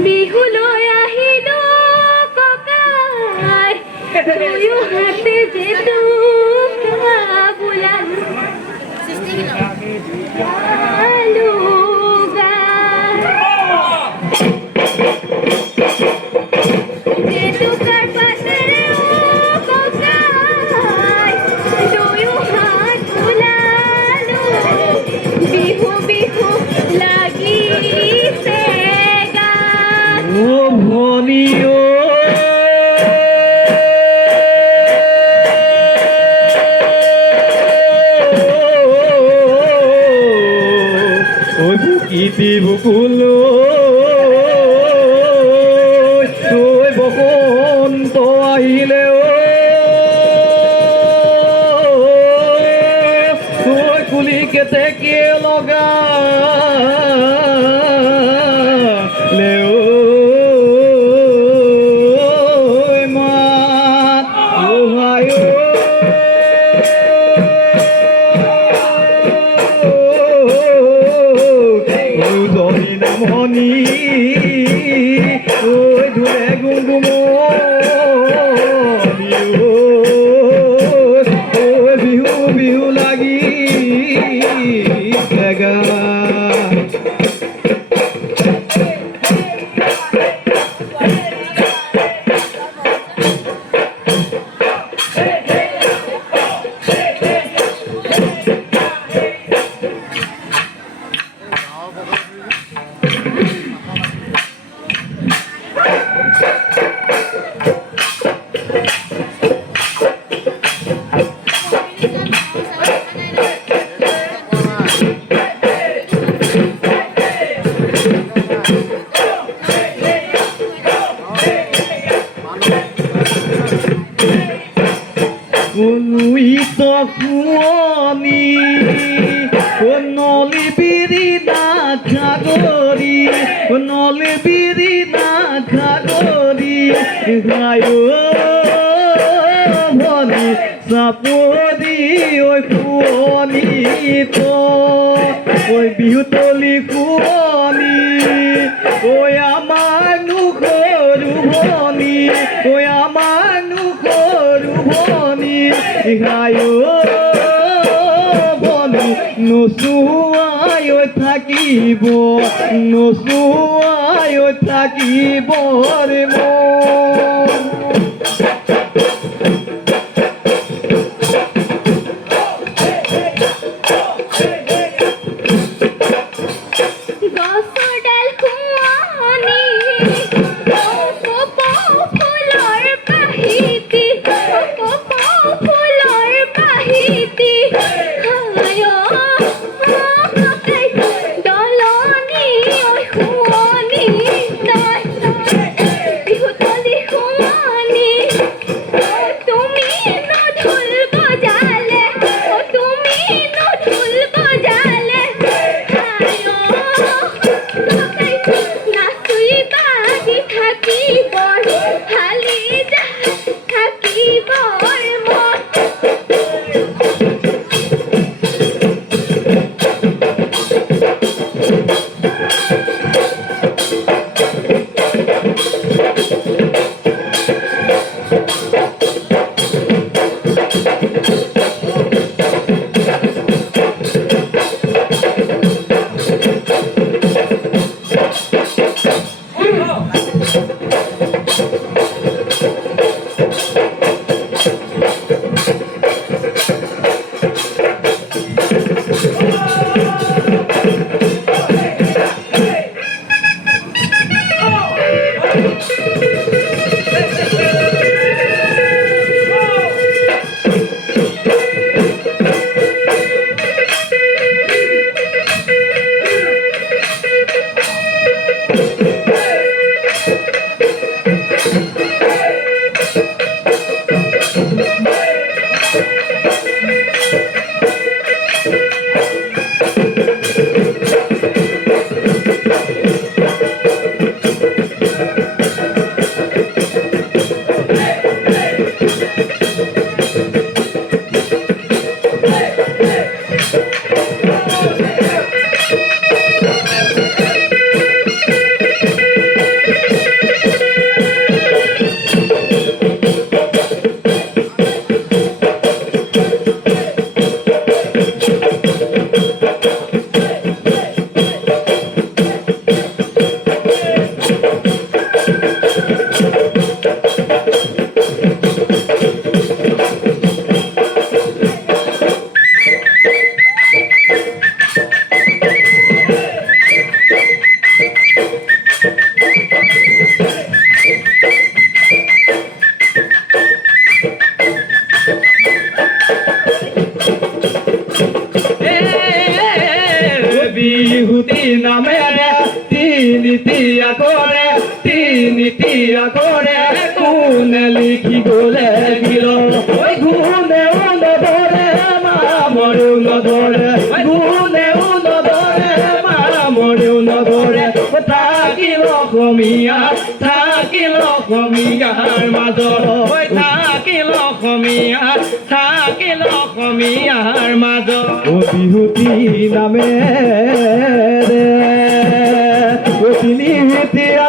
বিহুলৈ আহিলো ককাই দুয়ো হাতে যে তোক বোলালো জেতুকাৰ পাতেৰে ককাই দুয়ো হাত বোলালো বিহু বিহু লাগিছে গান ভনী বুকিটি বুকুলো তই বসন্ত আহিলে তই কুলি কেতেকে লগা মনি ঐ ধুলে গুমগুমনি ঐ বিহু বিহু লাগি গা কুয়নি নলি বিৰি নাথাগৰি নলি বিৰি নাথাগৰি গায়ো ভনি চাপৰি ঐ কুয়নি ঐ বিহু তলি কুয়নি ঐ আমাৰ নুসৰু ভনি ঐ আমাৰ নুসৰু ভনি গায়ো ভনি নোচোৱাই থাকিব নোচোৱাই থাকিব ৰে মন তিনিটিয়া কৰে কোনে লিখি গলে গিল ওই গুণেও নধৰে মামৰেও নধৰে গুণেও নধৰে মামৰেও নধৰে থাকিল অসমীয়াৰ মাজত ঐ থাকিল অসমীয়াৰ মাজত ও বিহুতি নামেৰে ও তিনিটিয়া